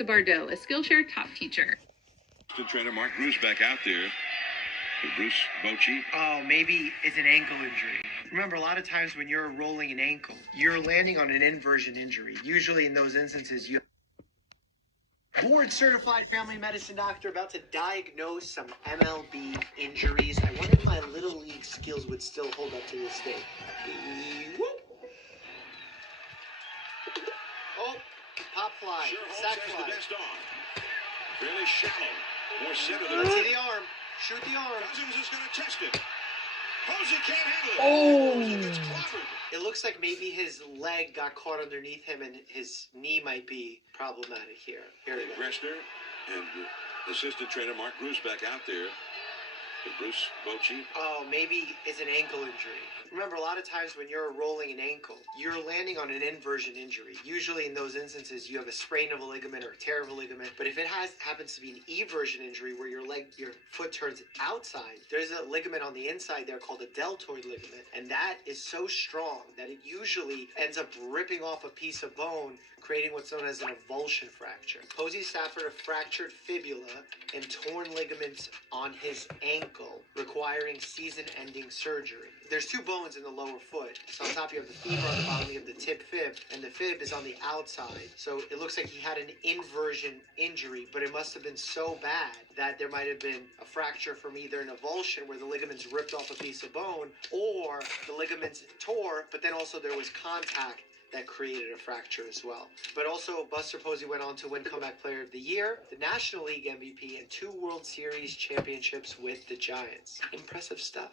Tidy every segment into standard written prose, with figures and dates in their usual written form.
Melissa Bardot, a Skillshare top teacher. Assistant trainer Mark Bruce back out there. Bruce Bochy. Oh, maybe it's an ankle injury. Remember, a lot of times when you're rolling an ankle, you're landing on an inversion injury. Usually in those instances, you board-certified family medicine doctor about to diagnose some MLB injuries. I wonder if my Little League skills would still hold up to this day. Oh, pop fly, Sure, sack Holmes has fly. the best arm. Fairly shallow. More center than Let's see the arm. Shoot the arm. Cousins is going to test it. Posey can't handle it. Oh. Gets clobbered. It looks like maybe his leg got caught underneath him and his knee might be problematic here. Here we go. Gressner and assistant trainer Mark Bruce back out there. Bruce Bochy. Oh, maybe it's an ankle injury. Remember, a lot of times when you're rolling an ankle, you're landing on an inversion injury. Usually in those instances, you have a sprain of a ligament or a tear of a ligament. But if it happens to be an eversion injury where your foot turns outside, there's a ligament on the inside there called a deltoid ligament. And that is so strong that it usually ends up ripping off a piece of bone, creating what's known as an avulsion fracture. Posey suffered a fractured fibula and torn ligaments on his ankle, requiring season-ending surgery. There's two bones in the lower foot. So on top you have the femur, on the bottom you have the tib fib, and the fib is on the outside. So it looks like he had an inversion injury, but it must have been so bad that there might have been a fracture from either an avulsion where the ligaments ripped off a piece of bone, or the ligaments tore, but then also there was contact that created a fracture as well. But also, Buster Posey went on to win Comeback Player of the Year, the National League MVP, and 2 World Series championships with the Giants. Impressive stuff.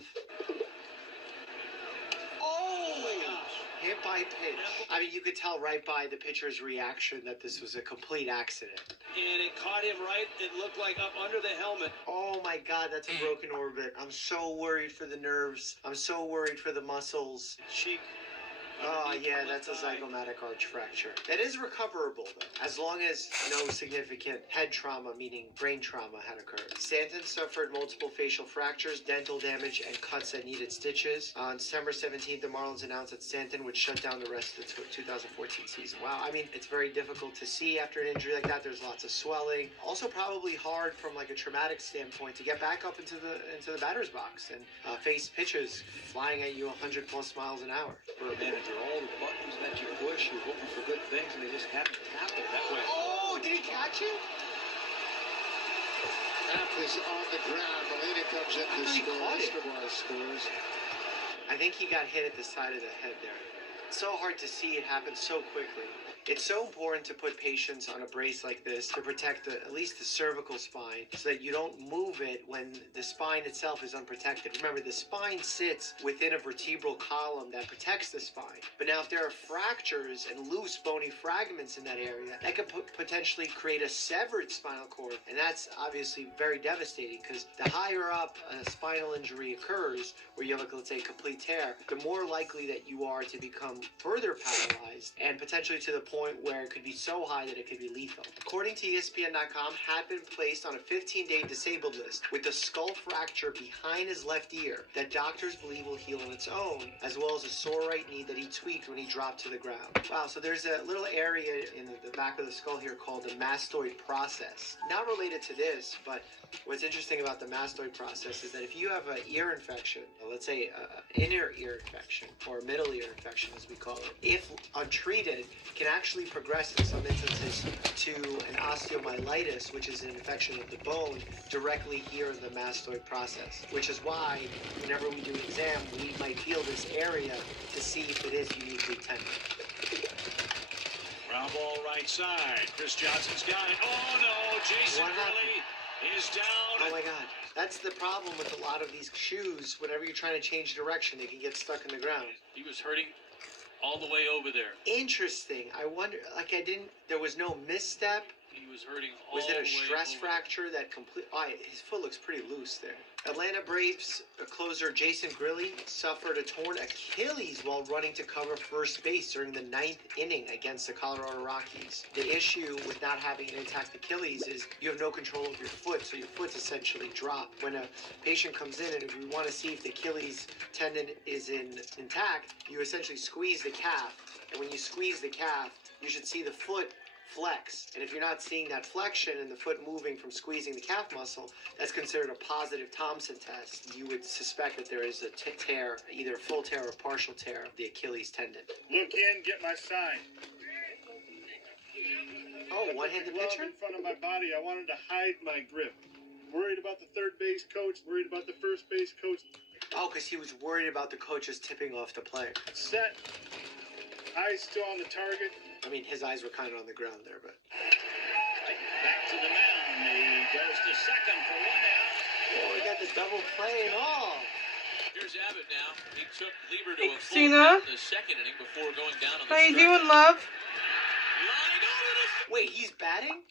Oh my gosh. Hit by pitch. I mean, you could tell right by the pitcher's reaction that this was a complete accident. And it caught him right, it looked like up under the helmet. Oh my God, that's a broken orbit. I'm so worried for the nerves. I'm so worried for the muscles. Cheek. Oh, yeah, that's a zygomatic arch fracture. That is recoverable, though, as long as no significant head trauma, meaning brain trauma, had occurred. Stanton suffered multiple facial fractures, dental damage, and cuts that needed stitches. On December 17th, the Marlins announced that Stanton would shut down the rest of the 2014 season. Wow, I mean, it's very difficult to see after an injury like that. There's lots of swelling. Also probably hard from, like, a traumatic standpoint to get back up into the batter's box and face pitches flying at you 100+ miles an hour. For a manager, all the buttons that you push, you're hoping for good things, and they just haven't happened that way. Oh, did he catch it? Half is on the ground. Molina comes in to score. Escobar scores. I think he got hit at the side of the head there. It's so hard to see it happen so quickly. It's so important to put patients on a brace like this to protect at least the cervical spine so that you don't move it when the spine itself is unprotected. Remember, the spine sits within a vertebral column that protects the spine. But now if there are fractures and loose bony fragments in that area, that could potentially create a severed spinal cord. And that's obviously very devastating because the higher up a spinal injury occurs, where you have, like, let's say, a complete tear, the more likely that you are to become further paralyzed and potentially to the point where it could be so high that it could be lethal. According to ESPN.com, had been placed on a 15-day disabled list with a skull fracture behind his left ear that doctors believe will heal on its own, as well as a sore right knee that he tweaked when he dropped to the ground. Wow, so there's a little area in the back of the skull here called the mastoid process. Not related to this, but what's interesting about the mastoid process is that if you have an ear infection, let's say an inner ear infection or a middle ear infection as we call it, if untreated, can actually progress in some instances to an osteomyelitis, which is an infection of the bone directly here in the mastoid process, which is why whenever we do an exam, we might feel this area to see if it is uniquely tender. Ground ball right side. Chris Johnson's got it. Oh no, Jason Gurley is down. Oh my God. That's the problem with a lot of these shoes. Whenever you're trying to change direction, they can get stuck in the ground. He was hurting all the way over there. Interesting. I wonder, there was no misstep. He was hurting all the way. Was it a stress over fracture that his foot looks pretty loose there. Atlanta Braves closer Jason Gurley suffered a torn Achilles while running to cover first base during the 9th inning against the Colorado Rockies. The issue with not having an intact Achilles is you have no control of your foot, so your foot's essentially dropped. When a patient comes in and if we want to see if the Achilles tendon is intact, you essentially squeeze the calf. And when you squeeze the calf, you should see the foot flex. And if you're not seeing that flexion and the foot moving from squeezing the calf muscle, that's considered a positive Thompson test. You would suspect that there is a tear, either full tear or partial tear of the Achilles tendon. Look in, get my sign. Oh, one-handed Glove pitcher? in front of my body. I wanted to hide my grip. Worried about the third base coach. Worried about the first base coach. Oh, because he was worried about the coaches tipping off the player. Set. Eyes still on the target. I mean, his eyes were kind of on the ground there, but... Back to the mound. He goes to second for one out. Oh, we got the double play and all. Here's Abbott now. He took Lieber to Hey, a full Christina. count in the second inning before going down on the How you stretch. doing, love? Lining over the Wait, he's batting?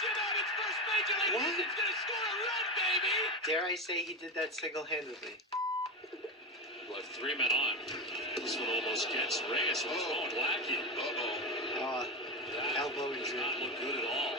Jim Abbott's first major league. What? He's gonna score a run, baby. Dare I say he did that single-handedly? We'll have 3 men on. This one almost gets Reyes was going wacky. Elbow Does injury. not look good at all.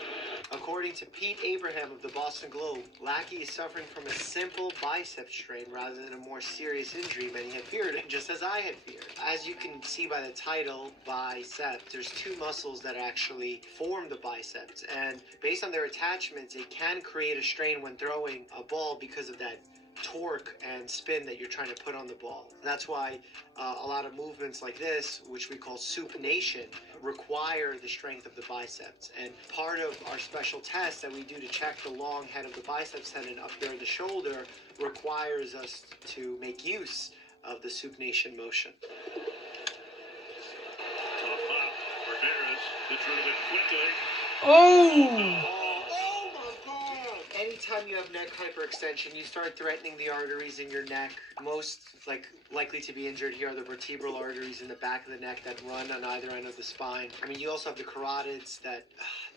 According to Pete Abraham of the Boston Globe, Lackey is suffering from a simple bicep strain rather than a more serious injury many had feared, just as I had feared. As you can see by the title, bicep, there's two muscles that actually form the biceps, and based on their attachments, it can create a strain when throwing a ball because of that torque and spin that you're trying to put on the ball. That's why a lot of movements like this, which we call supination, require the strength of the biceps. And part of our special test that we do to check the long head of the biceps tendon up there in the shoulder requires us to make use of the supination motion. Tough up. Ramirez gets rid of it quickly. Oh! Oh my God! Anytime you have neck hyperextension, you start threatening the arteries in your neck. Most likely to be injured here are the vertebral arteries in the back of the neck that run on either end of the spine. I mean, you also have the carotids that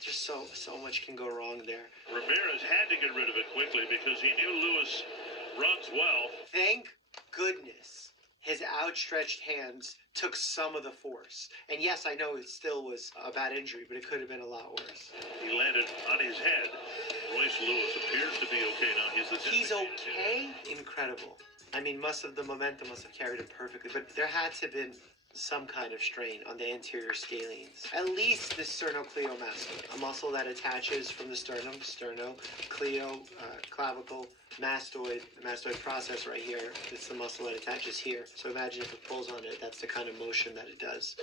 just so much can go wrong there. Ramirez had to get rid of it quickly because he knew Lewis runs well. Thank goodness his outstretched hands took some of the force. And yes, I know it still was a bad injury, but it could have been a lot worse. He landed on his head. Royce Lewis appears to be okay now. He's okay? Incredible. I mean, the momentum must have carried him perfectly, but there had to have been some kind of strain on the anterior scalenes. At least the sternocleidomastoid, a muscle that attaches from the sternum, clavicle, mastoid, the mastoid process right here. It's the muscle that attaches here. So imagine if it pulls on it, that's the kind of motion that it does.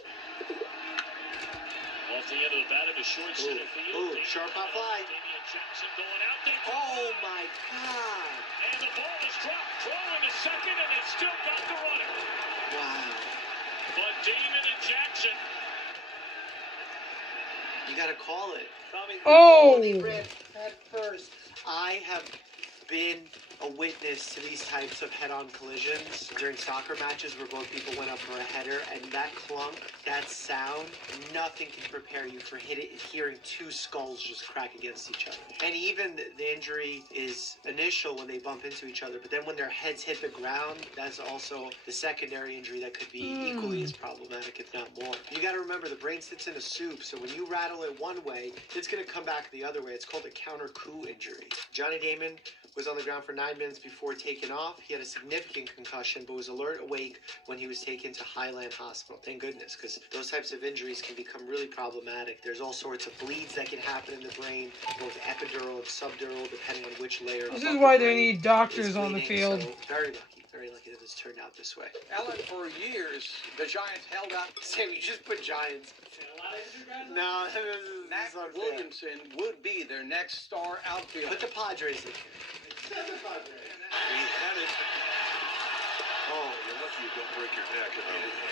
Off the end of the bat of a short center field. Ooh, sharp hop fly. Damian Jackson going out there. Oh my God! And the ball is dropped. Throwing to second, and it's still got the runner. Wow. But Damon and Jackson. You gotta call it. Oh! They ran head first. I have been a witness to these types of head-on collisions during soccer matches where both people went up for a header, and that clunk, that sound, nothing can prepare you for hearing two skulls just crack against each other. And even the injury is initial when they bump into each other, but then when their heads hit the ground, that's also the secondary injury that could be equally as problematic, if not more. You got to remember, the brain sits in a soup, so when you rattle it one way, it's going to come back the other way. It's called a counter-coup injury. Johnny Damon was on the ground for 9 minutes before taking off. He had a significant concussion, but was alert awake when he was taken to Highland Hospital. Thank goodness, because those types of injuries can become really problematic. There's all sorts of bleeds that can happen in the brain, both epidural and subdural, depending on which layer. This above is why the they brain need doctors is on the bleeding. field. So very lucky that this turned out this way. Alan, for years, the Giants held out. Sam, you just put Giants. No, this Matt is unfair. Williamson would be their next star outfielder. Put the Padres in. He had it. Oh, you're lucky you don't break your neck.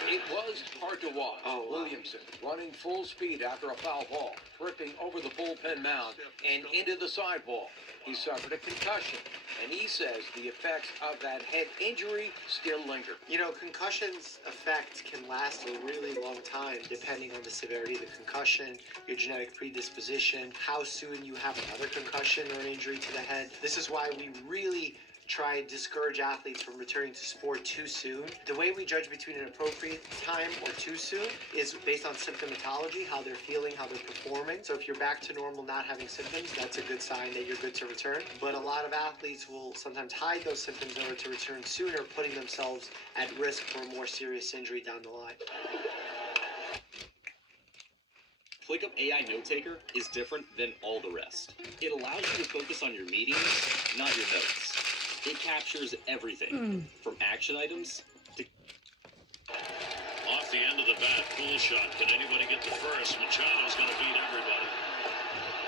It was hard to watch. Oh, wow. Williamson running full speed after a foul ball, tripping over the bullpen mound and into the sidewall. He suffered a concussion, and he says the effects of that head injury still linger. You know, concussions effect can last a really long time depending on the severity of the concussion, your genetic predisposition, how soon you have another concussion or an injury to the head. This is why we really try and discourage athletes from returning to sport too soon. The way we judge between an appropriate time or too soon is based on symptomatology, how they're feeling, how they're performing. So if you're back to normal, not having symptoms, that's a good sign that you're good to return. But a lot of athletes will sometimes hide those symptoms in order to return sooner, putting themselves at risk for a more serious injury down the line. ClickUp AI Note Taker is different than all the rest. It allows you to focus on your meetings, not your notes. It captures everything, from action items to... Off the end of the bat, cool shot. Can anybody get the first? Machado's going to beat everybody.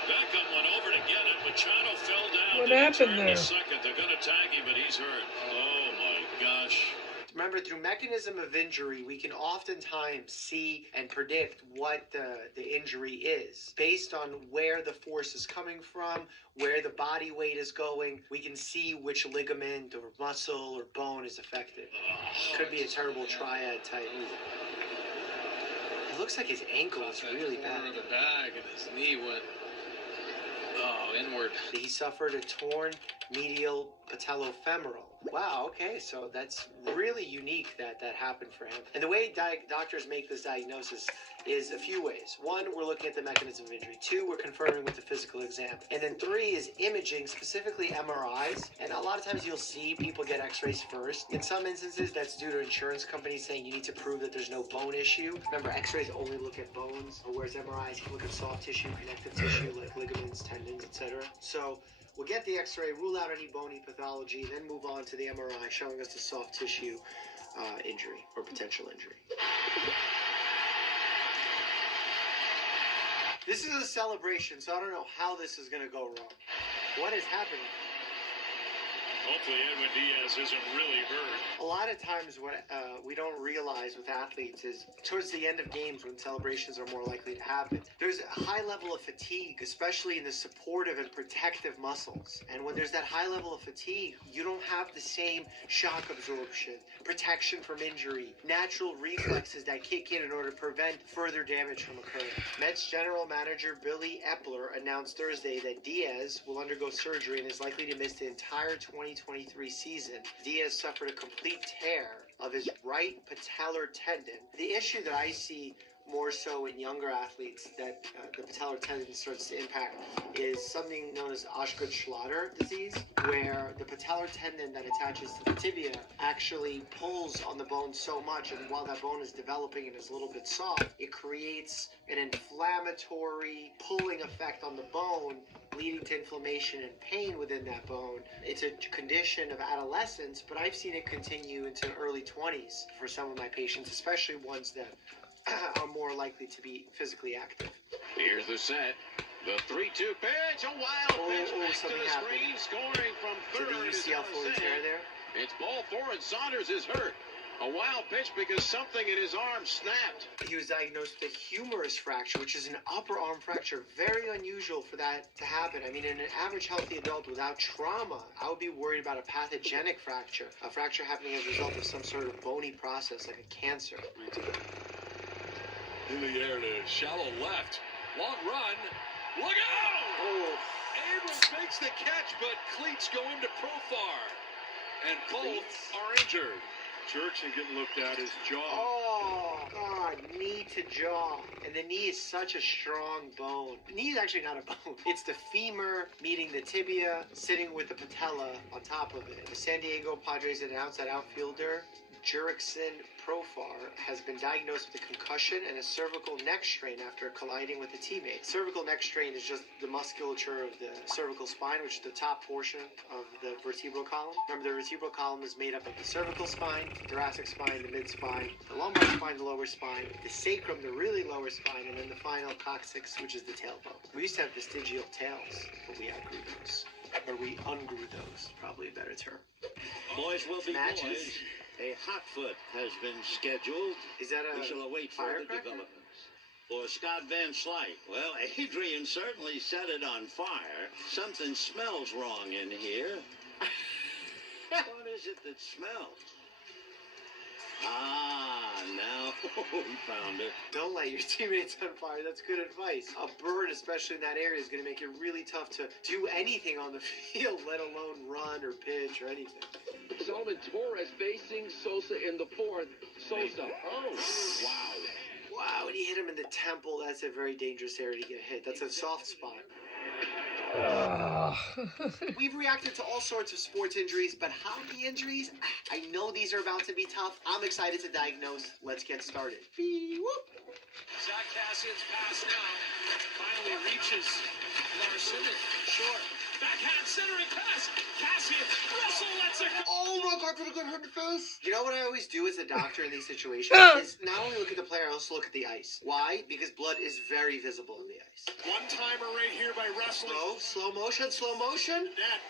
Beckham went over to get it. Machado fell down. What happened there? Second. They're going to tag him, but he's hurt. Oh, my gosh. Remember, through mechanism of injury, we can oftentimes see and predict what the injury is. Based on where the force is coming from, where the body weight is going, we can see which ligament or muscle or bone is affected. Could be a terrible triad type. It looks like his ankle is really bad. The bag and his knee went inward. He suffered a torn medial patellofemoral. Wow, okay, so that's really unique that happened for him. And the way doctors make this diagnosis is a few ways. One, we're looking at the mechanism of injury. Two, we're confirming with the physical exam. And then three is imaging, specifically MRIs. And a lot of times you'll see people get x-rays first. In some instances, that's due to insurance companies saying you need to prove that there's no bone issue. Remember, x-rays only look at bones, whereas MRIs can look at soft tissue, connective tissue, like ligaments, tendons, etc. So we'll get the x-ray, rule out any bony pathology, then move on to the MRI showing us the soft tissue injury or potential injury. This is a celebration, so I don't know how this is going to go wrong. What is happening? Hopefully Edwin Diaz isn't really hurt. A lot of times what we don't realize with athletes is towards the end of games when celebrations are more likely to happen, there's a high level of fatigue, especially in the supportive and protective muscles. And when there's that high level of fatigue, you don't have the same shock absorption, protection from injury, natural reflexes that kick in order to prevent further damage from occurring. Mets general manager Billy Epler announced Thursday that Diaz will undergo surgery and is likely to miss the entire 2023 season. Diaz suffered a complete tear of his right patellar tendon. The issue that I see more so in younger athletes that the patellar tendon starts to impact is something known as Osgood-Schlatter disease, where the patellar tendon that attaches to the tibia actually pulls on the bone so much, and while that bone is developing and is a little bit soft, it creates an inflammatory pulling effect on the bone, leading to inflammation and pain within that bone. It's a condition of adolescence, but I've seen it continue into early 20s for some of my patients, especially ones that are more likely to be physically active. Here's the set. The 3-2 pitch. A wild pitch back to the screen. Scoring from third. Did you see how fully tear there? It's ball four, and Saunders is hurt. A wild pitch because something in his arm snapped. He was diagnosed with a humerus fracture, which is an upper arm fracture. Very unusual for that to happen. I mean, in an average healthy adult without trauma, I would be worried about a pathogenic fracture, a fracture happening as a result of some sort of bony process like a cancer. In the air to shallow left. Long run. Look out! Oh, Abrams makes the catch, but cleats go into Profar. And both are injured. Jerks and getting looked at his jaw. oh, God, knee to jaw. And the knee is such a strong bone. The knee is actually not a bone. It's the femur meeting the tibia, sitting with the patella on top of it. The San Diego Padres and outside outfielder, Jurickson Profar, has been diagnosed with a concussion and a cervical neck strain after colliding with a teammate. Cervical neck strain is just the musculature of the cervical spine, which is the top portion of the vertebral column. Remember, the vertebral column is made up of the cervical spine, the thoracic spine, the mid-spine, the lumbar spine, the lower spine, the sacrum, the really lower spine, and then the final coccyx, which is the tailbone. We used to have vestigial tails, but we outgrew those. Or we ungrew those, probably a better term. Boys will be Matches? boys. A hot foot has been scheduled. Is that a We shall await further firecracker? developments. For Scott Van Slyke, well, Adrian certainly set it on fire. Something smells wrong in here. What is it that smells? Ah, now we found it. Don't light your teammates on fire. That's good advice. A bird, especially in that area, is going to make it really tough to do anything on the field, let alone run or pitch or anything. Solomon Torres facing Sosa in the fourth. Sosa. Oh, wow. Wow, and he hit him in the temple. That's a very dangerous area to get hit. That's a soft spot. We've reacted to all sorts of sports injuries, but hockey injuries? I know these are about to be tough. I'm excited to diagnose. Let's get started. Whoop. Zach Cassian's pass now. Finally reaches Larson. Short. Backhand centering pass. Cassian. Russell lets it go. Oh my God, did he get hit in the face? You know what I always do as a doctor in these situations is not only look at the player, I also look at the ice. Why? Because blood is very visible in the ice. One-timer right here by wrestling. Slow motion. Net.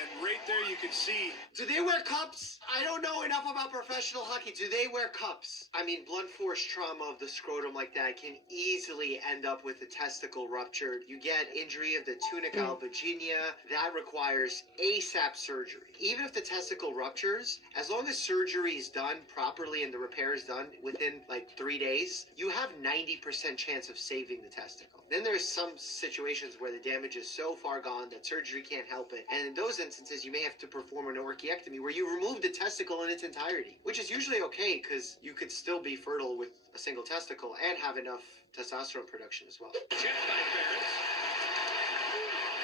And right there you can see. Do they wear cups? I don't know enough about professional hockey. Do they wear cups? I mean, blunt force trauma of the scrotum like that can easily end up with the testicle ruptured. You get injury of the tunica albuginea. That requires ASAP surgery. Even if the testicle ruptures, as long as surgery is done properly and the repair is done within like 3 days, you have 90% chance of saving the testicle. Then there's some situations where the damage is so far gone that surgery can't help it. And in those instances, you may have to perform an orchiectomy where you remove the testicle in its entirety, which is usually okay because you could still be fertile with a single testicle and have enough testosterone production as well. Check by Ferris.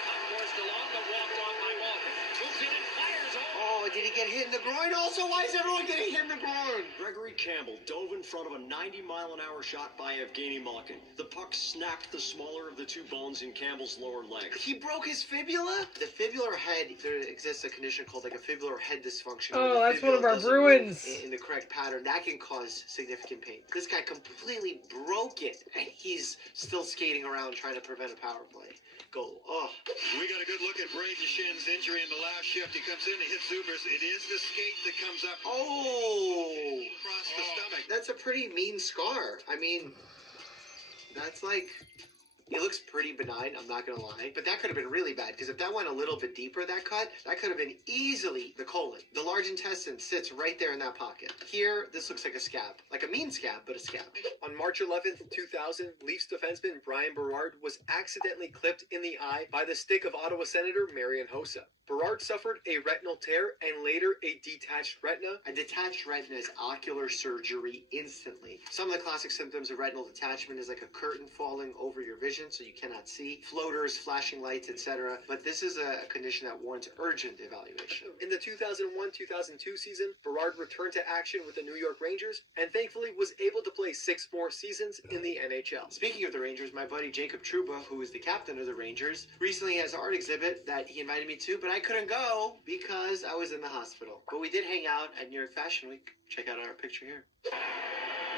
Up towards DeLong, but walked on by Malkin. Moves in and fires. Oh, did he get hit in the groin also? Why is everyone getting hit in the groin? Gregory Campbell dove in front of a 90-mile-an-hour shot by Evgeny Malkin. The puck snapped the smaller of the two bones in Campbell's lower leg. He broke his fibula? The fibular head, there exists a condition called like a fibular head dysfunction. Oh, that's one of our doesn't Bruins. move in the correct pattern. That can cause significant pain. This guy completely broke it, and he's still skating around trying to prevent a power play goal. Oh. We got a good look at Braden Shinn's injury in the last shift. He comes in, he hits Zubers. It is the skate that comes up across the stomach. That's a pretty mean scar. I mean, that's like... It looks pretty benign, I'm not going to lie. But that could have been really bad, because if that went a little bit deeper, that cut, that could have been easily the colon. The large intestine sits right there in that pocket. Here, this looks like a scab. Like a mean scab, but a scab. On March 11th, 2000, Leafs defenseman Brian Berard was accidentally clipped in the eye by the stick of Ottawa Senator Marian Hossa. Berard suffered a retinal tear and later a detached retina. A detached retina is ocular surgery instantly. Some of the classic symptoms of retinal detachment is like a curtain falling over your vision so you cannot see, floaters, flashing lights, etc. But this is a condition that warrants urgent evaluation. In the 2001-2002 season, Berard returned to action with the New York Rangers and thankfully was able to play 6 more seasons in the NHL. Speaking of the Rangers, my buddy Jacob Trouba, who is the captain of the Rangers, recently has an art exhibit that he invited me to, but I couldn't go because I was in the hospital. But we did hang out at New York Fashion Week. Check out our picture here.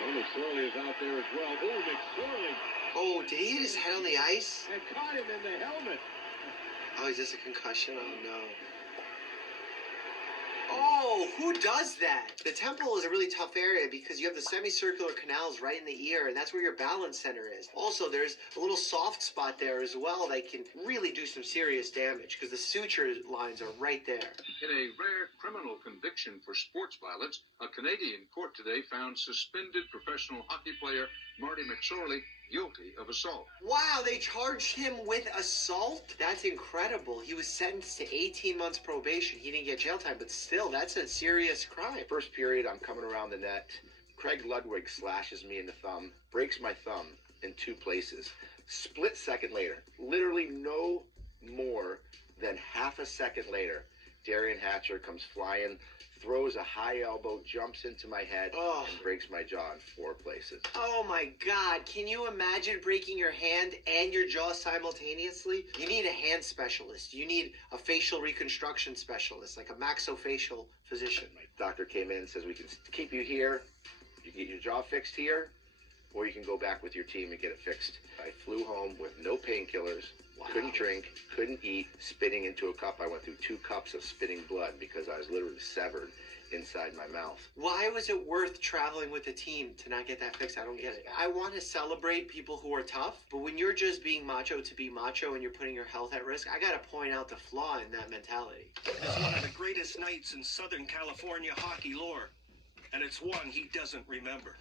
McSorley is out there as well. Oh, McSorley. Oh, did he hit his head on the ice? And caught him in the helmet. Oh, is this a concussion? Oh, no. Oh, who does that? The temple is a really tough area because you have the semicircular canals right in the ear, and that's where your balance center is. Also, there's a little soft spot there as well that can really do some serious damage because the suture lines are right there. In a rare criminal conviction for sports violence, a Canadian court today found suspended professional hockey player Marty McSorley guilty of assault. Wow, they charged him with assault? That's incredible. He was sentenced to 18 months probation. He didn't get jail time, but still, that's a serious crime. First period, I'm coming around the net. Craig Ludwig slashes me in the thumb, breaks my thumb in 2 places. Split second later, literally no more than half a second later, Darian Hatcher comes flying, throws a high elbow, jumps into my head, and breaks my jaw in 4 places. Oh my God, can you imagine breaking your hand and your jaw simultaneously? You need a hand specialist. You need a facial reconstruction specialist, like a maxillofacial physician. My doctor came in and says, we can keep you here, you can get your jaw fixed here, or you can go back with your team and get it fixed. I flew home with no painkillers. Wow. Couldn't drink, couldn't eat, spitting into a cup. I went through 2 cups of spitting blood because I was literally severed inside my mouth. Why was it worth traveling with a team to not get that fixed? I don't get it. I want to celebrate people who are tough, but when you're just being macho to be macho and you're putting your health at risk, I got to point out the flaw in that mentality. It's one of the greatest nights in Southern California hockey lore, and it's one he doesn't remember.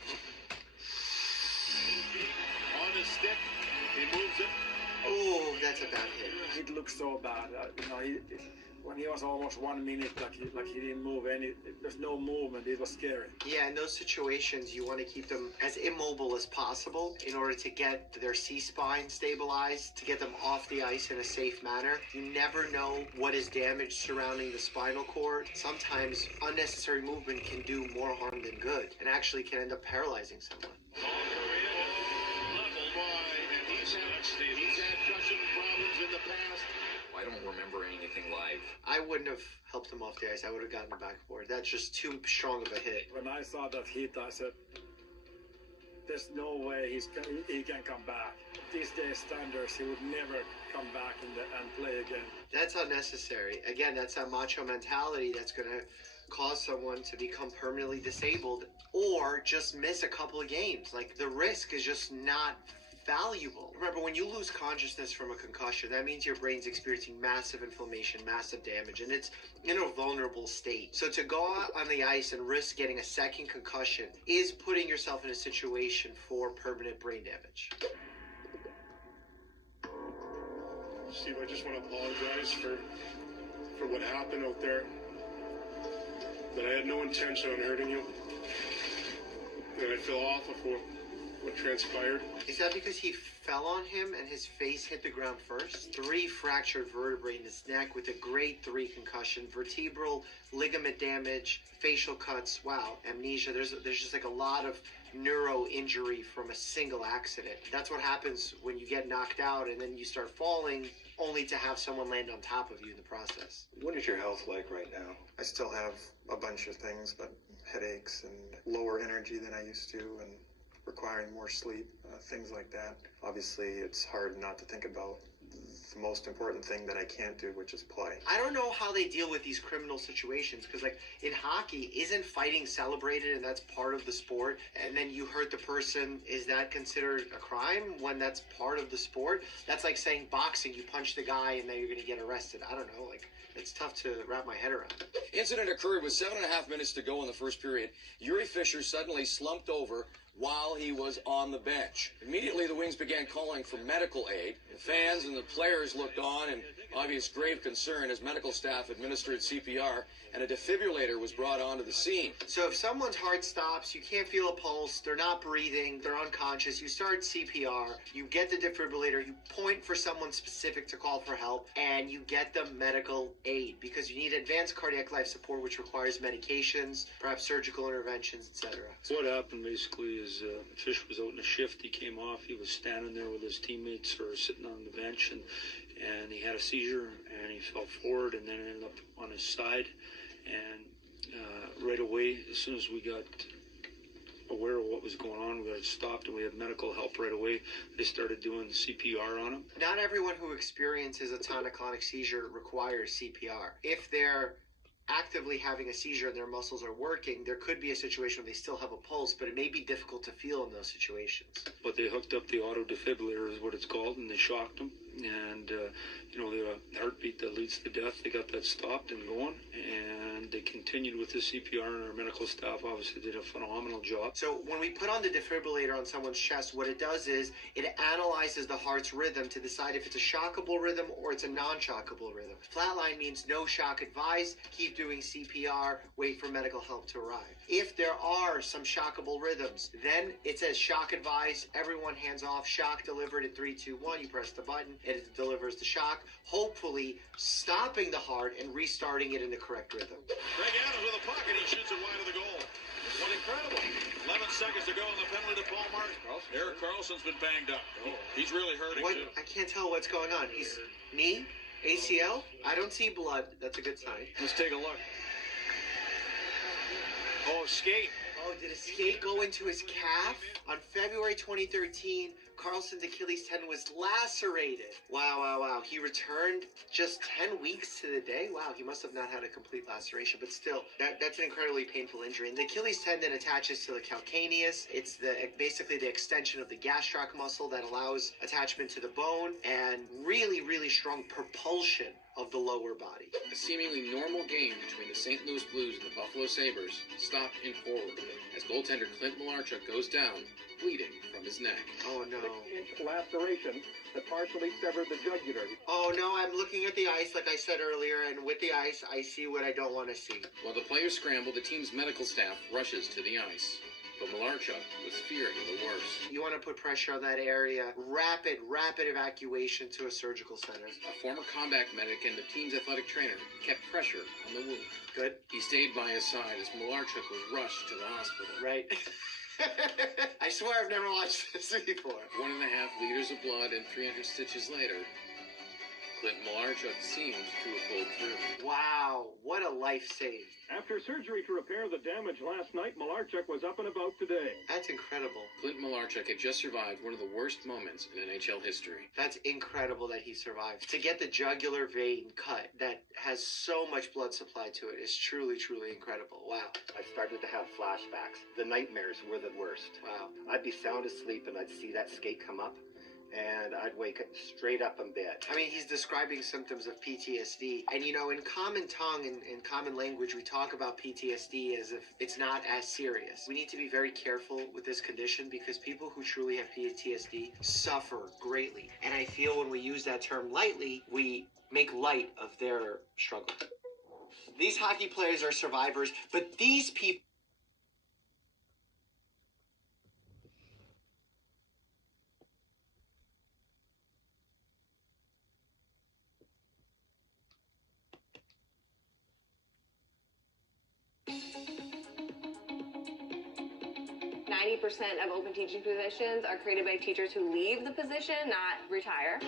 On his stick, he moves it. Oh, that's a bad hit. It looks so bad. When he was almost 1 minute, like he didn't move any. There's no movement. It was scary. Yeah, in those situations, you want to keep them as immobile as possible in order to get their C-spine stabilized, to get them off the ice in a safe manner. You never know what is damaged surrounding the spinal cord. Sometimes unnecessary movement can do more harm than good and actually can end up paralyzing someone. Ball for He's had cushion problems in the past. I don't remember anything live. I wouldn't have helped him off the ice. I would have gotten the backboard. That's just too strong of a hit. When I saw that hit, I said, there's no way he can come back. These days standards, he would never come back and play again. That's unnecessary. Again, that's that macho mentality that's going to cause someone to become permanently disabled or just miss a couple of games. Like, the risk is just not valuable. Remember, when you lose consciousness from a concussion, that means your brain's experiencing massive inflammation, massive damage, and it's in a vulnerable state. So to go out on the ice and risk getting a second concussion is putting yourself in a situation for permanent brain damage. Steve, I just want to apologize for what happened out there. That I had no intention on hurting you. And I feel awful for what transpired. Is that because he fell on him and his face hit the ground first? 3 fractured vertebrae in his neck with a grade 3 concussion, vertebral ligament damage, facial cuts. Wow, amnesia. There's just like a lot of neuro injury from a single accident. That's what happens when you get knocked out and then you start falling, only to have someone land on top of you in the process. What is your health like right now? I still have a bunch of things, but headaches and lower energy than I used to, and requiring more sleep, things like that. Obviously, it's hard not to think about the most important thing that I can't do, which is play. I don't know how they deal with these criminal situations, because like in hockey, isn't fighting celebrated and that's part of the sport? And then you hurt the person, is that considered a crime when that's part of the sport? That's like saying boxing, you punch the guy and then you're going to get arrested. I don't know, like it's tough to wrap my head around. Incident occurred with 7.5 minutes to go in the first period. Yuri Fisher suddenly slumped over while he was on the bench. Immediately, the Wings began calling for medical aid. The fans and the players looked on in obvious grave concern as medical staff administered CPR, and a defibrillator was brought onto the scene. So if someone's heart stops, you can't feel a pulse, they're not breathing, they're unconscious, you start CPR, you get the defibrillator, you point for someone specific to call for help, and you get them medical aid, because you need advanced cardiac life support, which requires medications, perhaps surgical interventions, etc. So what happened basically is Fish was out in a shift. He came off. He was standing there with his teammates or sitting on the bench, and he had a seizure, and he fell forward and then ended up on his side. And right away, as soon as we got aware of what was going on, we got stopped and we had medical help right away. They started doing CPR on him. Not everyone who experiences a tonic-clonic seizure requires CPR. If they're actively having a seizure and their muscles are working, there could be a situation where they still have a pulse, but it may be difficult to feel in those situations. But they hooked up the auto defibrillator is what it's called, and they shocked him. And, the heartbeat that leads to death, they got that stopped and going, and they continued with the CPR, and our medical staff obviously did a phenomenal job. So when we put on the defibrillator on someone's chest, what it does is it analyzes the heart's rhythm to decide if it's a shockable rhythm or it's a non-shockable rhythm. Flatline means no shock advised, keep doing CPR, wait for medical help to arrive. If there are some shockable rhythms, then it says shock advised, everyone hands off, shock delivered at 3, 2, 1, you press the button, it delivers the shock, hopefully stopping the heart and restarting it in the correct rhythm. Greg Adams with a puck, and he shoots it wide of the goal. What incredible. 11 seconds to go in the penalty to Paul Martin. Erik Karlsson's been banged up. He's really hurting, too. I can't tell what's going on. He's knee, ACL? I don't see blood. That's a good sign. Let's take a look. Oh, skate. Oh, did a skate go into his calf? On February 2013, Karlsson's Achilles tendon was lacerated. Wow. He returned just 10 weeks to the day. Wow, he must have not had a complete laceration, but still, that's an incredibly painful injury. And the Achilles tendon attaches to the calcaneus. It's basically the extension of the gastroc muscle that allows attachment to the bone and really, really strong propulsion of the lower body. A seemingly normal game between the St. Louis Blues and the Buffalo Sabres stopped in forward as goaltender Clint Malarchuk goes down, bleeding from his neck. Oh no. 6-inch laceration that partially severed the jugular. Oh no, I'm looking at the ice like I said earlier, and with the ice, I see what I don't want to see. While the players scramble, the team's medical staff rushes to the ice. But Malarchuk was fearing the worst. You want to put pressure on that area. Rapid evacuation to a surgical center. A former combat medic and the team's athletic trainer kept pressure on the wound. Good. He stayed by his side as Malarchuk was rushed to the hospital. Right. I swear I've never watched this before. 1.5 liters of blood and 300 stitches later, Clint Malarchuk seems to have pulled through. Wow, what a life saved. After surgery to repair the damage last night, Malarchuk was up and about today. That's incredible. Clint Malarchuk had just survived one of the worst moments in NHL history. That's incredible that he survived. To get the jugular vein cut that has so much blood supply to it is truly, truly incredible. Wow. I started to have flashbacks. The nightmares were the worst. Wow. I'd be sound asleep and I'd see that skate come up, and I'd wake up straight up in bed. I mean, he's describing symptoms of PTSD. And, you know, in common tongue and in common language, we talk about PTSD as if it's not as serious. We need to be very careful with this condition because people who truly have PTSD suffer greatly. And I feel when we use that term lightly, we make light of their struggle. These hockey players are survivors, but these people... % of open teaching positions are created by teachers who leave the position, not retire.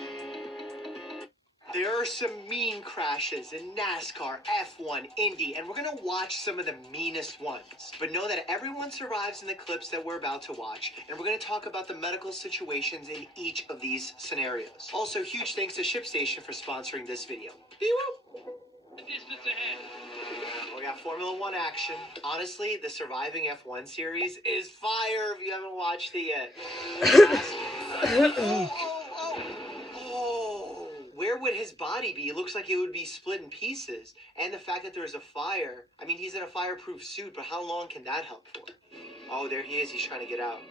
There are some mean crashes in NASCAR, F1, Indy, and we're going to watch some of the meanest ones. But know that everyone survives in the clips that we're about to watch, and we're going to talk about the medical situations in each of these scenarios. Also, huge thanks to ShipStation for sponsoring this video. The distance ahead. We got Formula One action. Honestly, the Surviving F1 series is fire if you haven't watched it yet. Where would his body be? It looks like it would be split in pieces. And the fact that there's a fire. I mean, he's in a fireproof suit, but how long can that help for? Oh, there he is. He's trying to get out.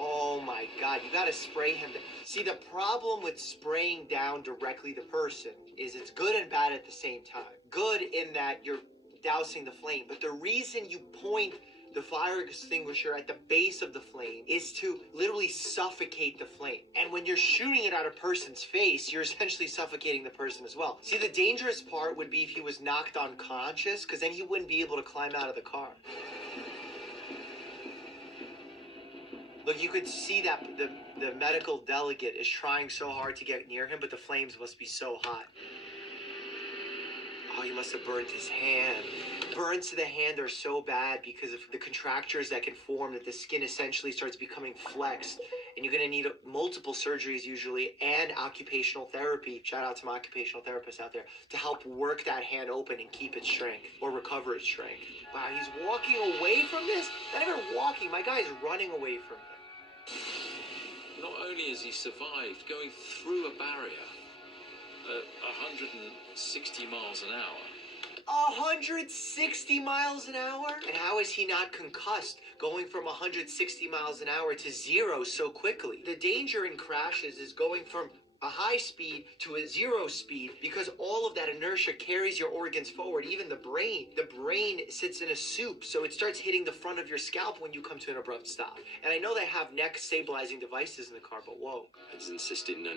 Oh my God, you gotta spray him. See, the problem with spraying down directly the person is it's good and bad at the same time. Good in that you're dousing the flame, but the reason you point the fire extinguisher at the base of the flame is to literally suffocate the flame. And when you're shooting it at a person's face, you're essentially suffocating the person as well. See, the dangerous part would be if he was knocked unconscious, because then he wouldn't be able to climb out of the car. Look, you could see that the medical delegate is trying so hard to get near him, but the flames must be so hot. Oh, he must have burned his hand. Burns to the hand are so bad because of the contractures that can form that the skin essentially starts becoming flexed. And you're going to need multiple surgeries usually and occupational therapy. Shout out to my occupational therapists out there to help work that hand open and keep its strength or recover its strength. Wow, he's walking away from this? Not even walking. My guy's running away from him. Not only has he survived going through a barrier at 160 miles an hour. 160 miles an hour? And how is he not concussed going from 160 miles an hour to zero so quickly? The danger in crashes is going from a high speed to a zero speed because all of that inertia carries your organs forward, even the brain. The brain sits in a soup, so it starts hitting the front of your scalp when you come to an abrupt stop. And I know they have neck stabilizing devices in the car, but whoa. He's insisting, no,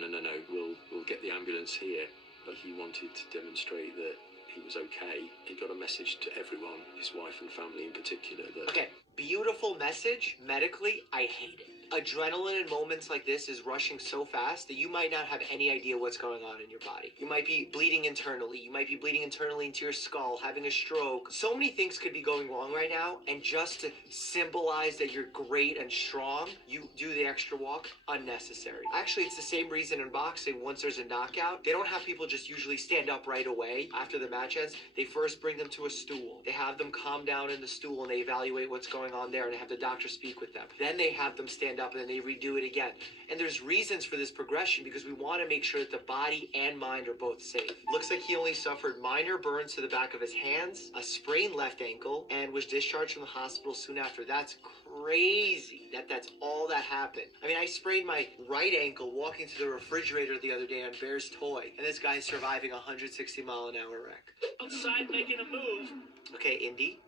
we'll get the ambulance here. But he wanted to demonstrate that he was okay. He got a message to everyone, his wife and family in particular. That okay, beautiful message. Medically, I hate it. Adrenaline in moments like this is rushing so fast that you might not have any idea what's going on in your body. You might be bleeding internally. You might be bleeding internally into your skull, having a stroke. So many things could be going wrong right now. And just to symbolize that you're great and strong, you do the extra walk, unnecessary. Actually, it's the same reason in boxing, once there's a knockout, they don't have people just usually stand up right away after the match ends. They first bring them to a stool. They have them calm down in the stool and they evaluate what's going on there and they have the doctor speak with them. Then they have them stand up and then they redo it again. And there's reasons for this progression because we want to make sure that the body and mind are both safe. Looks like he only suffered minor burns to the back of his hands, a sprained left ankle, and was discharged from the hospital soon after. That's crazy that's all that happened. I mean, I sprained my right ankle walking to the refrigerator the other day on Bear's Toy, and this guy's surviving a 160 mile an hour wreck. Outside making a move. Okay, Indy.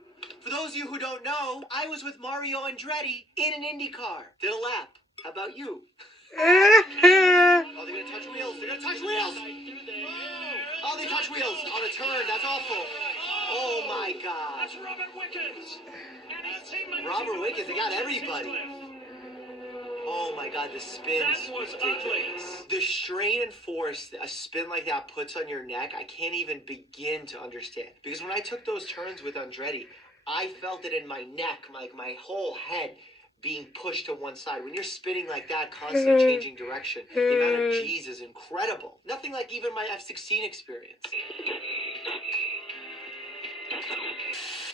For those of you who don't know, I was with Mario Andretti in an Indy car. Did a lap. How about you? Oh, they're gonna touch wheels. They're gonna touch wheels. Oh, they touch wheels on a turn. That's awful. Oh my God. That's Robert Wickens and his teammate. Robert Wickens, they got everybody. Oh my God, the spin's ridiculous. The strain and force a spin like that puts on your neck, I can't even begin to understand. Because when I took those turns with Andretti, I felt it in my neck, like my whole head being pushed to one side. When you're spinning like that, constantly changing direction, the amount of G's is incredible. Nothing like even my F16 experience.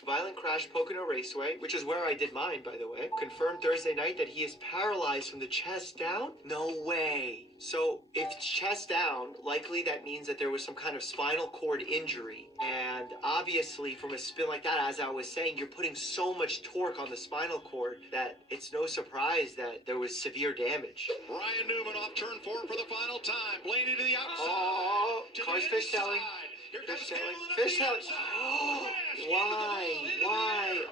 Violent crash Pocono Raceway, which is where I did mine, by the way. Confirmed Thursday night that he is paralyzed from the chest down? No way. So if it's chest down, likely that means that there was some kind of spinal cord injury. And obviously from a spin like that, as I was saying, you're putting so much torque on the spinal cord that it's no surprise that there was severe damage. Ryan Newman off turn 4 for the final time. Blaney to the outside. Oh, cars fishtailing. Fishtailing. Oh, why?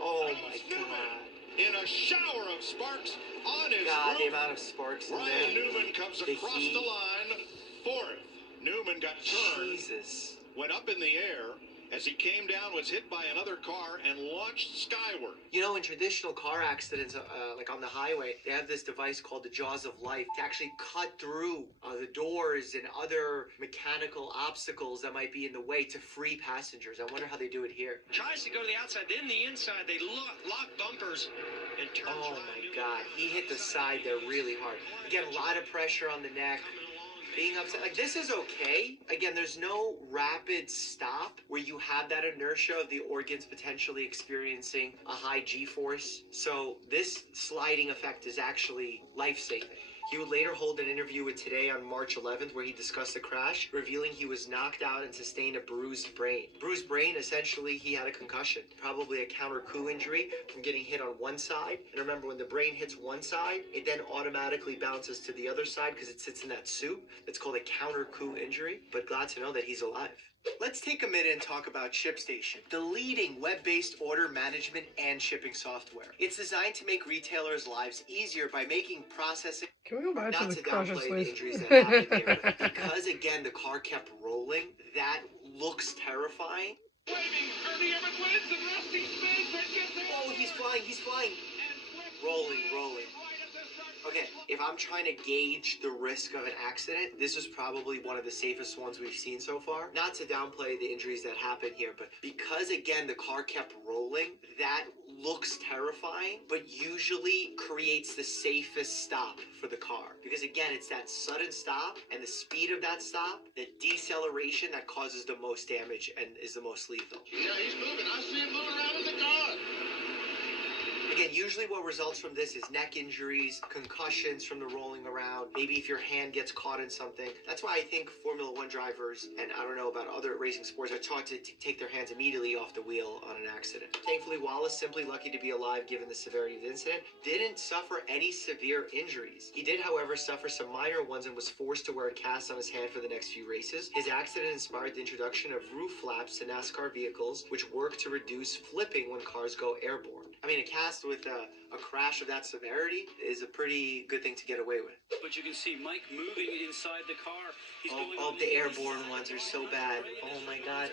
Oh my God. In a shower of sparks on his God, roof, the amount of sparks in there. Ryan Newman comes across the line. Fourth. Newman got turned. Jesus. Went up in the air. As he came down, was hit by another car and launched skyward. You know, in traditional car accidents, like on the highway, they have this device called the jaws of life to actually cut through the doors and other mechanical obstacles that might be in the way to free passengers. I wonder how they do it here. Tries to go to the outside, then the inside. They lock bumpers and turns. Oh my God, he hit the side there really hard. Again, a lot of pressure on the neck. Being upset, like this is okay. Again, there's no rapid stop where you have that inertia of the organs potentially experiencing a high G-force. So this sliding effect is actually life-saving. He would later hold an interview with Today on March 11th where he discussed the crash, revealing he was knocked out and sustained a bruised brain. Bruised brain, essentially, he had a concussion, probably a counter-coup injury from getting hit on one side. And remember, when the brain hits one side, it then automatically bounces to the other side because it sits in that soup. That's called a counter-coup injury, but glad to know that he's alive. Let's take a minute and talk about ShipStation, the leading web-based order management and shipping software. It's designed to make retailers' lives easier by making processing. Can we go back Not to to the crushes, downplay please? the injuries that happened here, but because again the car kept rolling, that looks terrifying. Oh, he's flying. Rolling. Okay, if I'm trying to gauge the risk of an accident, this is probably one of the safest ones we've seen so far. Not to downplay the injuries that happened here, but because again the car kept rolling, that looks terrifying, but usually creates the safest stop for the car. Because again, it's that sudden stop and the speed of that stop, the deceleration that causes the most damage and is the most lethal. Yeah, he's moving. I see him moving around in the car. Again, usually what results from this is neck injuries, concussions from the rolling around, maybe if your hand gets caught in something. That's why I think Formula One drivers, and I don't know about other racing sports, are taught to take their hands immediately off the wheel on an accident. Thankfully, Wallace, simply lucky to be alive given the severity of the incident, didn't suffer any severe injuries. He did, however, suffer some minor ones and was forced to wear a cast on his hand for the next few races. His accident inspired the introduction of roof flaps to NASCAR vehicles, which work to reduce flipping when cars go airborne. I mean, a cast with a crash of that severity is a pretty good thing to get away with. But you can see Mike moving inside the car. He's the airborne ones are so bad. Oh my god.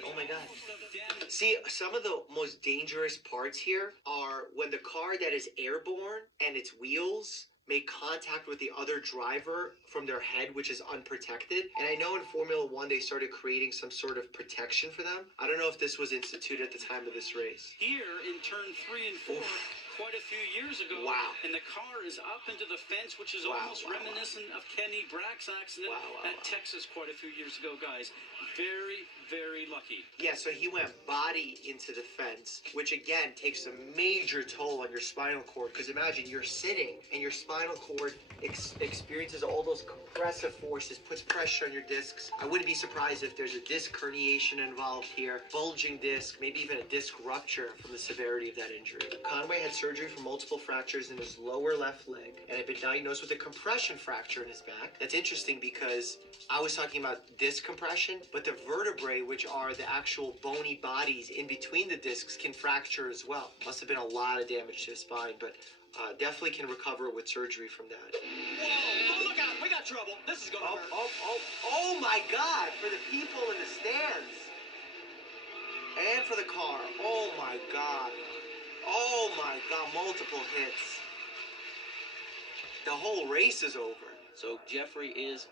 See, some of the most dangerous parts here are when the car that is airborne and its wheels make contact with the other driver from their head, which is unprotected. And I know in Formula One, they started creating some sort of protection for them. I don't know if this was instituted at the time of this race. Here in turn 3 and 4, quite a few years ago. Wow. And the car is up into the fence, which is almost reminiscent of Kenny Brack's accident at Texas quite a few years ago, guys. Very, very lucky. Yeah, so he went body into the fence, which again takes a major toll on your spinal cord. Because imagine you're sitting and your spinal cord experiences all those compressive forces, puts pressure on your discs. I wouldn't be surprised if there's a disc herniation involved here, bulging disc, maybe even a disc rupture from the severity of that injury. Conway had surgery for multiple fractures in his lower left leg and had been diagnosed with a compression fracture in his back. That's interesting because I was talking about disc compression, but the vertebrae, which are the actual bony bodies in between the discs, can fracture as well. Must have been a lot of damage to his spine, but definitely can recover with surgery from that. Whoa! Look out! We got trouble. This is gonna hurt. Oh my God! For the people in the stands and for the car. Oh my God! Oh my God, multiple hits. The whole race is over. So Jeffrey is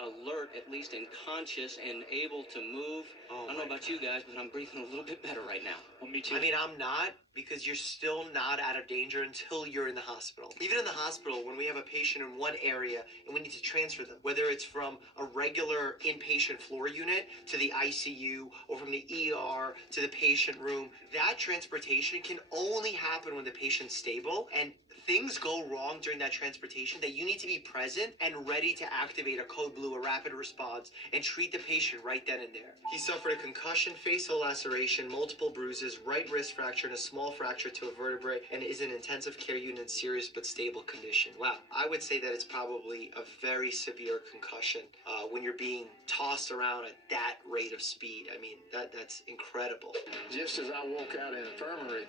alert, at least and conscious and able to move. I don't know about you guys, but I'm breathing a little bit better right now. Well, me too. I mean, I'm not, because you're still not out of danger until you're in the hospital. Even in the hospital, when we have a patient in one area and we need to transfer them, whether it's from a regular inpatient floor unit to the ICU or from the ER to the patient room, that transportation can only happen when the patient's stable, and things go wrong during that transportation that you need to be present and ready to activate a code blue, a rapid response, and treat the patient right then and there. He suffered a concussion, facial laceration, multiple bruises, right wrist fracture, and a small fracture to a vertebrae, and is in intensive care unit in serious but stable condition. Wow. I would say that it's probably a very severe concussion when you're being tossed around at that rate of speed. I mean, that's incredible. Just as I walk out of the infirmary,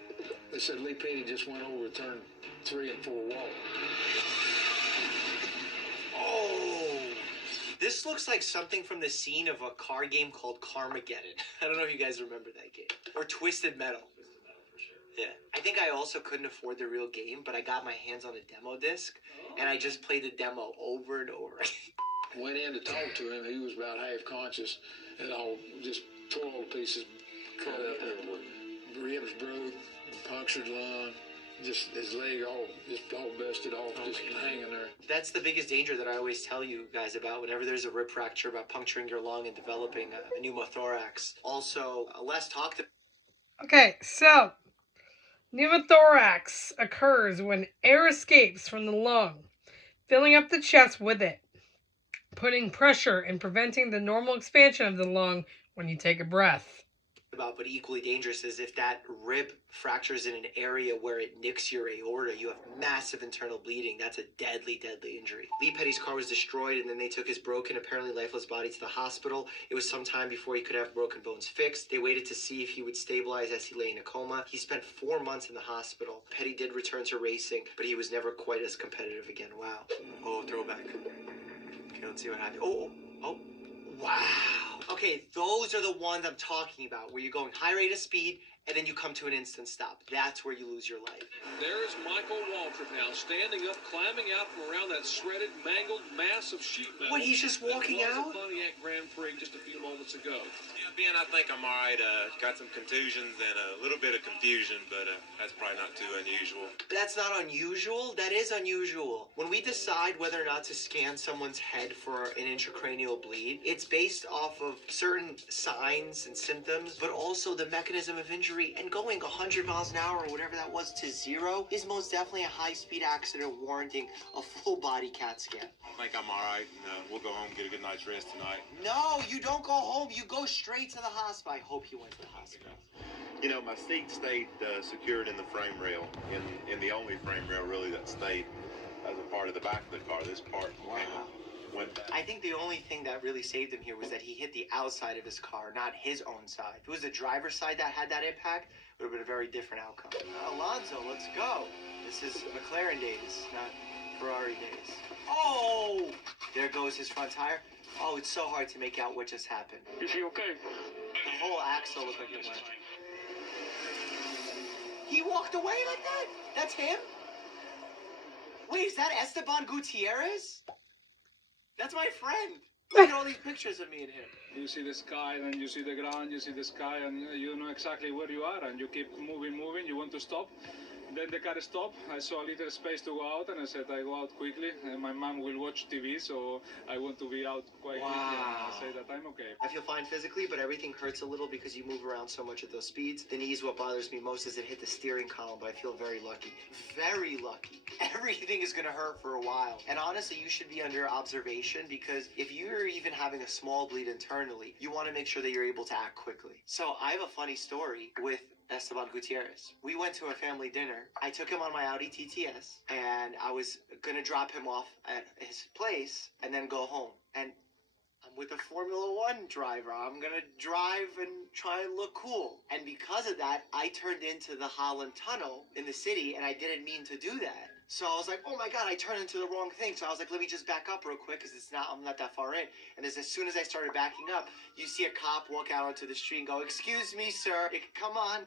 they said Lee Petty just went over to turn 3 and 4 wall. Oh, this looks like something from the scene of a car game called Carmageddon. I don't know if you guys remember that game. Or Twisted Metal. Yeah. I think I also couldn't afford the real game, but I got my hands on a demo disc, and I just played the demo over and over. Went in to talk to him. He was about half conscious, and all just tore all the pieces, cut up everywhere. Ribs broke, punctured lung. Just his leg all busted off, just hanging there. That's the biggest danger that I always tell you guys about whenever there's a rib fracture, about puncturing your lung and developing a pneumothorax. Also, Les talked about... Okay, so pneumothorax occurs when air escapes from the lung, filling up the chest with it, putting pressure and preventing the normal expansion of the lung when you take a breath. But equally dangerous is if that rib fractures in an area where it nicks your aorta, you have massive internal bleeding. That's a deadly, deadly injury. Lee Petty's car was destroyed, and then they took his broken, apparently lifeless body to the hospital. It was some time before he could have broken bones fixed. They waited to see if he would stabilize as he lay in a coma. He spent 4 months in the hospital. Petty did return to racing, but he was never quite as competitive again. Wow. Oh, throwback. Okay, let's see what happened. Oh, wow. Okay, those are the ones I'm talking about, where you're going high rate of speed, and then you come to an instant stop. That's where you lose your life. There's Michael Waltrip now, standing up, climbing out from around that shredded, mangled mass of sheet metal. What, he's just walking out? The Pontiac Grand Prix just a few moments ago. Yeah, Ben, I think I'm all right. Got some contusions and a little bit of confusion, but that's probably not too unusual. That's not unusual. That is unusual. When we decide whether or not to scan someone's head for an intracranial bleed, it's based off of certain signs and symptoms, but also the mechanism of injury. And going 100 miles an hour or whatever that was to 0 is most definitely a high-speed accident warranting a full-body CAT scan. I think I'm all right. We'll go home and get a good night's rest tonight. No, you don't go home. You go straight to the hospital. I hope you went to the hospital. You know, my seat stayed secured in the frame rail, in the only frame rail really that stayed as a part of the back of the car. This part went back. I think the only thing that really saved him here was that he hit the outside of his car, not his own side. If it was the driver's side that had that impact, it would have been a very different outcome. Alonso, let's go. This is McLaren days, not Ferrari days. Oh! There goes his front tire. Oh, it's so hard to make out what just happened. Is he okay? The whole axle looked like it went. He walked away like that? That's him? Wait, is that Esteban Gutierrez? That's my friend. Look at all these pictures of me and him. You see the sky, and you see the ground, you see the sky, and you know exactly where you are, and you keep moving, you want to stop. Then the car stopped. I saw a little space to go out, and I said I go out quickly. And my mom will watch TV, so I want to be out quite quickly. And I say that I'm okay. I feel fine physically, but everything hurts a little because you move around so much at those speeds. The knees, what bothers me most is it hit the steering column, but I feel very lucky. Very lucky. Everything is going to hurt for a while. And honestly, you should be under observation because if you're even having a small bleed internally, you want to make sure that you're able to act quickly. So I have a funny story with Esteban Gutierrez. We went to a family dinner. I took him on my Audi TTS, and I was going to drop him off at his place and then go home. And I'm with a Formula One driver. I'm going to drive and try and look cool. And because of that, I turned into the Holland Tunnel in the city, and I didn't mean to do that. So I was like, oh my God, I turned into the wrong thing. So I was like, let me just back up real quick because I'm not that far in. And as soon as I started backing up, you see a cop walk out onto the street and go, excuse me, sir. Come on.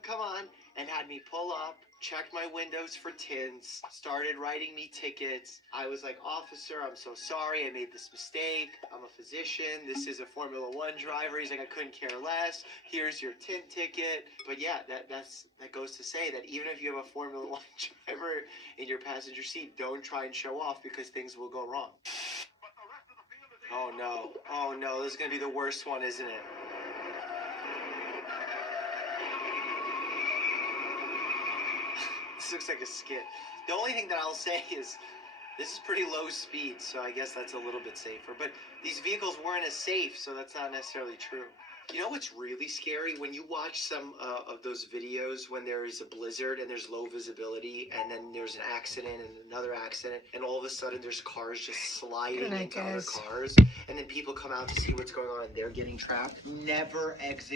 And had me pull up, checked my windows for tints, started writing me tickets. I was like, officer, I'm so sorry. I made this mistake. I'm a physician. This is a Formula One driver. He's like, I couldn't care less. Here's your tint ticket. But yeah, that goes to say that even if you have a Formula One driver in your passenger seat, don't try and show off because things will go wrong. Oh no. Oh no, this is going to be the worst one, isn't it? This looks like a skit. The only thing that I'll say is this is pretty low speed, so I guess that's a little bit safer. But these vehicles weren't as safe, so that's not necessarily true. You know what's really scary? When you watch some of those videos when there is a blizzard and there's low visibility and then there's an accident and another accident and all of a sudden there's cars just sliding into other cars and then people come out to see what's going on and they're getting trapped. Never exit